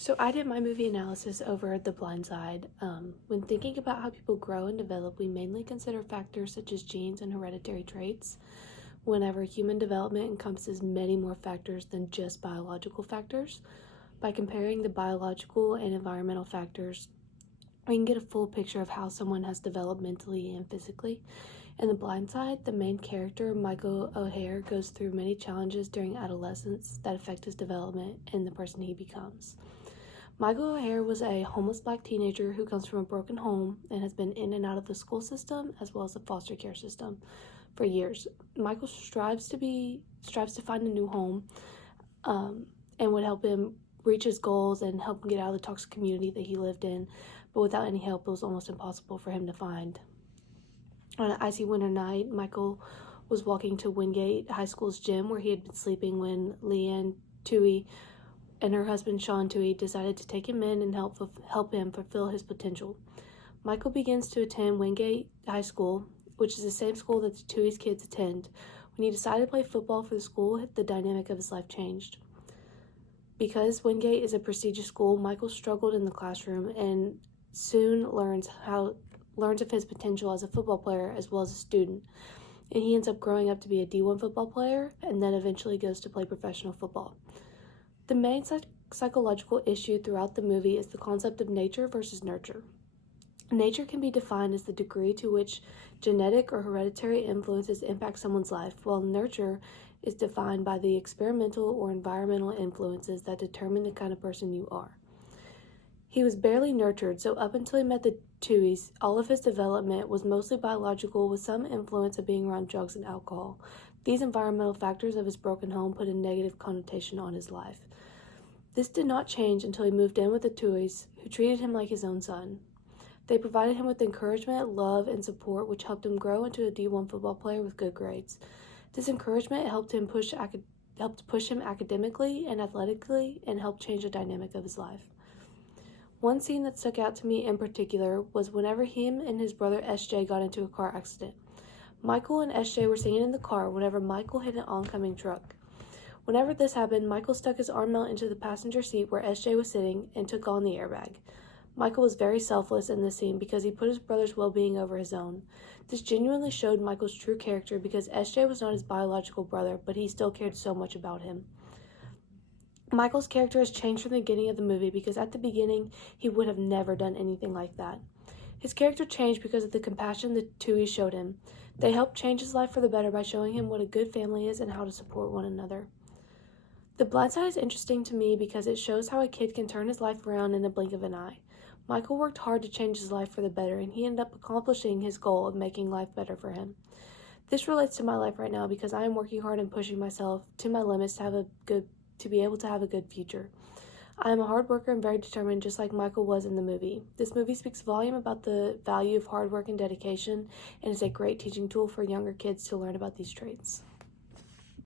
So I did my movie analysis over The Blind Side. When thinking about how people grow and develop, we mainly consider factors such as genes and hereditary traits. Whenever human development encompasses many more factors than just biological factors, by comparing the biological and environmental factors, we can get a full picture of how someone has developed mentally and physically. In The Blind Side, the main character, Michael O'Hare, goes through many challenges during adolescence that affect his development and the person he becomes. Michael O'Hare was a homeless black teenager who comes from a broken home and has been in and out of the school system as well as the foster care system for years. Michael strives to find a new home, and would help him reach his goals and help him get out of the toxic community that he lived in. But without any help, it was almost impossible for him to find. On an icy winter night, Michael was walking to Wingate High School's gym where he had been sleeping when Leanne Toohey and her husband Sean Toohey decided to take him in and help him fulfill his potential. Michael begins to attend Wingate High School, which is the same school that the Toohey's kids attend. When he decided to play football for the school, the dynamic of his life changed. Because Wingate is a prestigious school, Michael struggled in the classroom and soon learns of his potential as a football player as well as a student. And he ends up growing up to be a D1 football player and then eventually goes to play professional football. The main psychological issue throughout the movie is the concept of nature versus nurture. Nature can be defined as the degree to which genetic or hereditary influences impact someone's life, while nurture is defined by the experimental or environmental influences that determine the kind of person you are. He was barely nurtured, so up until he met the Tooheys, all of his development was mostly biological with some influence of being around drugs and alcohol. These environmental factors of his broken home put a negative connotation on his life. This did not change until he moved in with the Tooheys, who treated him like his own son. They provided him with encouragement, love, and support, which helped him grow into a D1 football player with good grades. This encouragement helped push him academically and athletically and helped change the dynamic of his life. One scene that stuck out to me in particular was whenever him and his brother SJ got into a car accident. Michael and SJ were singing in the car whenever Michael hit an oncoming truck. Whenever this happened, Michael stuck his arm out into the passenger seat where SJ was sitting and took on the airbag. Michael was very selfless in this scene because he put his brother's well-being over his own. This genuinely showed Michael's true character because SJ was not his biological brother, but he still cared so much about him. Michael's character has changed from the beginning of the movie because at the beginning, he would have never done anything like that. His character changed because of the compassion the Tooheys showed him. They helped change his life for the better by showing him what a good family is and how to support one another. The Blind Side is interesting to me because it shows how a kid can turn his life around in a blink of an eye. Michael worked hard to change his life for the better, and he ended up accomplishing his goal of making life better for him. This relates to my life right now because I am working hard and pushing myself to my limits to be able to have a good future. I am a hard worker and very determined, just like Michael was in the movie. This movie speaks volume about the value of hard work and dedication, and is a great teaching tool for younger kids to learn about these traits.